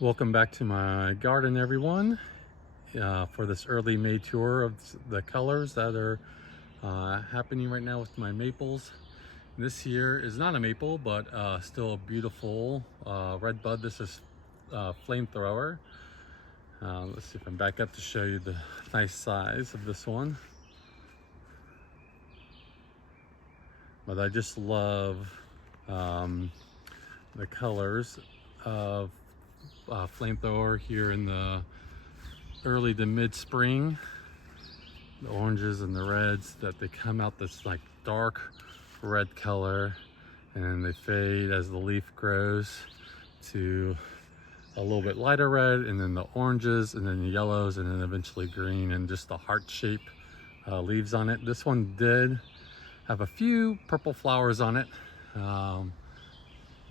Welcome back to my garden, everyone, for this early May tour of the colors that are happening right now with my maples. This here is not a maple, but still a beautiful red bud. This is Flamethrower. Let's see if I'm back up to show you the nice size of this one. But I just love the colors of Flamethrower here in the early to mid-spring. The oranges and the reds, that they come out this like dark red color and they fade as the leaf grows to a little bit lighter red, and then the oranges, and then the yellows, and then eventually green, and just the heart shape leaves on it. This one did have a few purple flowers on it.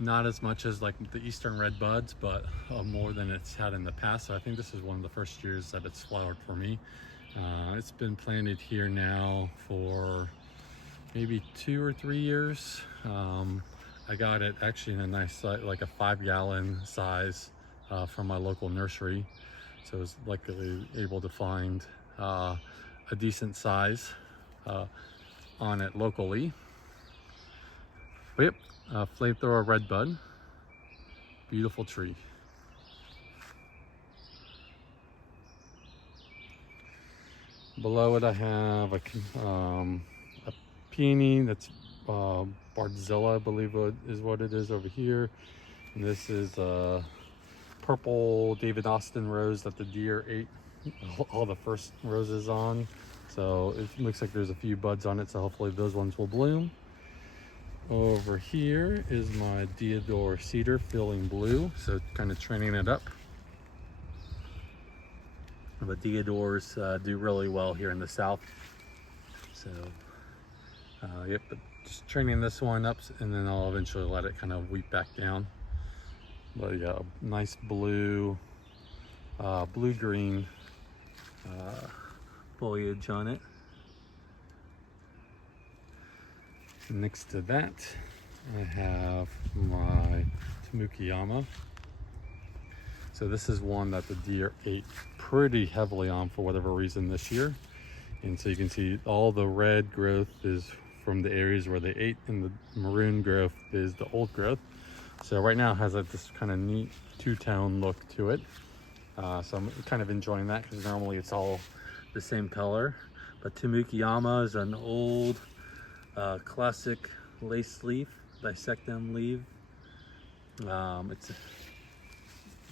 Not as much as like the Eastern red buds, but more than it's had in the past. So I think this is one of the first years that it's flowered for me. It's been planted here now for maybe 2 or 3 years. I got it actually in a nice, like a 5-gallon size from my local nursery. So I was luckily able to find a decent size on it locally. But yep, Flamethrower Redbud, beautiful tree. Below it I have a peony that's Bardzilla, I believe is what it is over here. And this is a purple David Austin rose that the deer ate all the first roses on. So it looks like there's a few buds on it, so hopefully those ones will bloom. Over here is my Deodar cedar filling blue, so kind of training it up. The Deodars do really well here in the south. So yep, but just training this one up, and then I'll eventually let it kind of weep back down. But yeah, nice blue, blue-green foliage on it. Next to that, I have my Tamukiyama. So this is one that the deer ate pretty heavily on for whatever reason this year. And so you can see all the red growth is from the areas where they ate, and the maroon growth is the old growth. So right now it has this kind of neat two-tone look to it. So I'm kind of enjoying that, because normally it's all the same color. But Tamukiyama is an old classic lace leaf, dissectum leaf. It's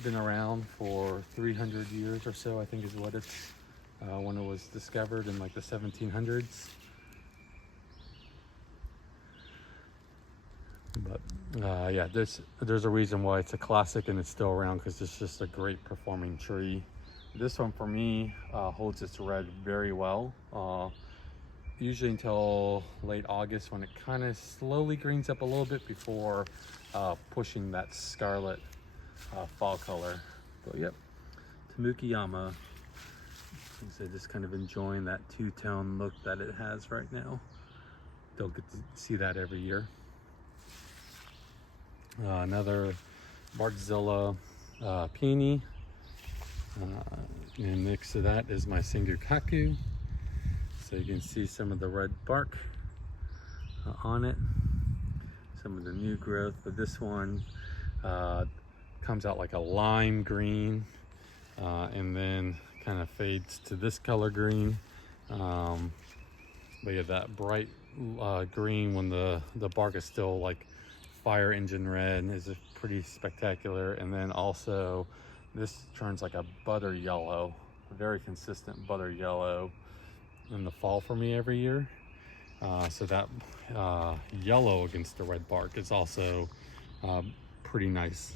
been around for 300 years or so, I think is what it's when it was discovered in like the 1700s. But yeah, there's a reason why it's a classic and it's still around, because it's just a great performing tree. This one for me holds its red very well. Usually until late August, when it kind of slowly greens up a little bit before pushing that scarlet fall color. But yep, Tamukiyama. So just kind of enjoying that two-tone look that it has right now. Don't get to see that every year. Another Bardzilla peony. And next to that is my Sangu Kaku. So you can see some of the red bark on it, some of the new growth. But this one comes out like a lime green, and then kind of fades to this color green. But yeah, that bright green when the bark is still like fire engine red is pretty spectacular. And then also this turns like a butter yellow, a very consistent butter yellow in the fall for me every year. So that yellow against the red bark is also pretty nice.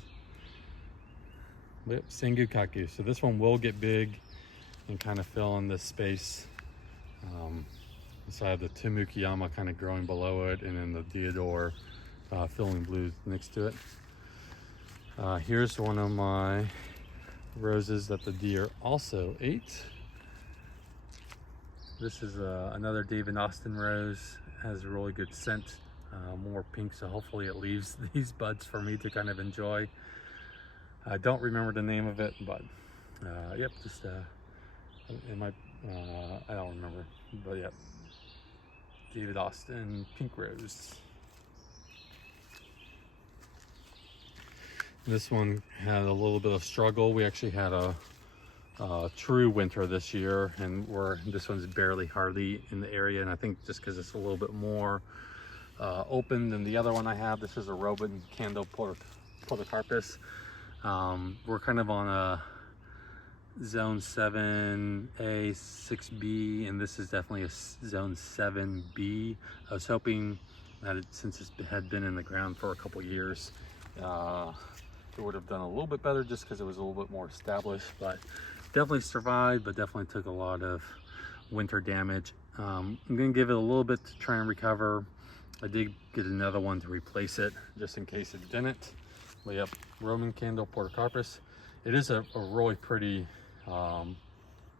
But Sangu Kaku. So this one will get big and kind of fill in this space. So I have the Tamukiyama kind of growing below it, and then the Deodar filling blue next to it. Here's one of my roses that the deer also ate. This is another David Austin rose. It has a really good scent, more pink, so hopefully it leaves these buds for me to kind of enjoy. I don't remember the name of it, but yep, just it might, I don't remember, but yep. David Austin Pink Rose. This one had a little bit of struggle. We actually had a true winter this year, and this one's barely hardly in the area, and I think just because it's a little bit more open than the other one I have. This is a Robin Candle Podocarpus. We're kind of on a zone 7A, 6B, and this is definitely a zone 7B. I was hoping that since it had been in the ground for a couple years, it would have done a little bit better just because it was a little bit more established, but definitely survived, but definitely took a lot of winter damage. I'm gonna give it a little bit to try and recover. I did get another one to replace it just in case it didn't. But yep, Roman Candle Podocarpus. It is a really pretty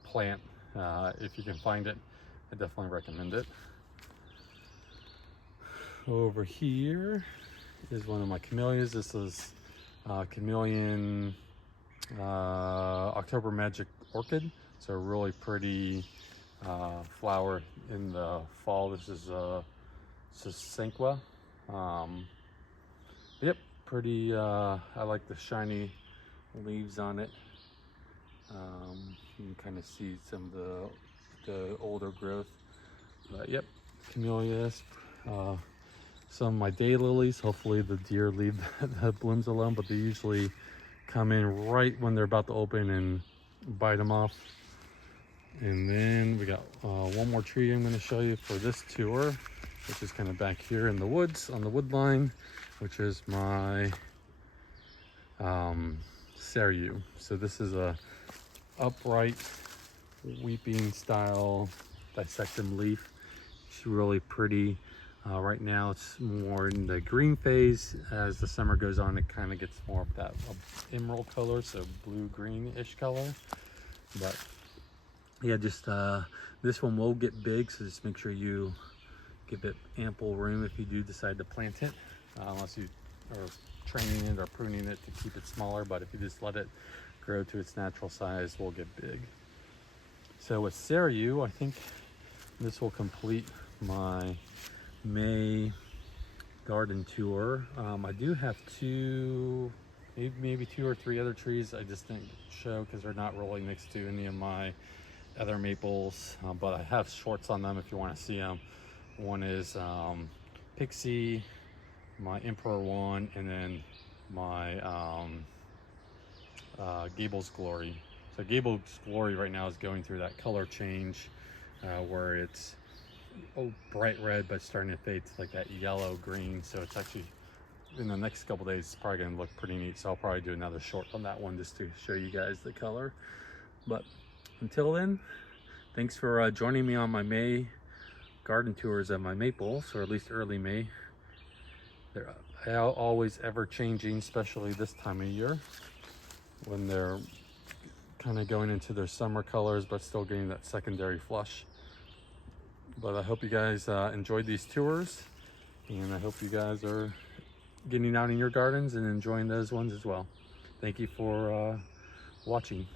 plant. If you can find it, I definitely recommend it. Over here is one of my camellias. This is chameleon October Magic Orchid. It's a really pretty flower in the fall. This is Sangu. Yep, pretty. I like the shiny leaves on it. You can kind of see some of the older growth. But yep, camellias. Some of my daylilies. Hopefully the deer leave the blooms alone, but they usually come in right when they're about to open and bite them off. And then we got one more tree I'm going to show you for this tour, which is kind of back here in the woods, on the wood line, which is my Seiryu. So this is a upright weeping style dissectum leaf. It's really pretty. Right now it's more in the green phase. As the summer goes on, it kind of gets more of that emerald color, so blue-green-ish color. But yeah, just this one will get big, so just make sure you give it ample room if you do decide to plant it, unless you are training it or pruning it to keep it smaller. But if you just let it grow to its natural size, it will get big. So with Seru, I think this will complete my May garden tour. I do have maybe 2 or 3 other trees I just didn't show because they're not really next to any of my other maples, but I have shorts on them if you want to see them. One is Pixie, my Emperor one, and then my Gable's Glory. So Gable's Glory right now is going through that color change where it's bright red but starting to fade to like that yellow green. So it's actually, in the next couple days, it's probably going to look pretty neat. So I'll probably do another short on that one just to show you guys the color. But until then, thanks for joining me on my May garden tours of my maples, or at least early May. They're always ever changing, especially this time of year when they're kind of going into their summer colors but still getting that secondary flush. But I hope you guys enjoyed these tours, and I hope you guys are getting out in your gardens and enjoying those ones as well. Thank you for watching.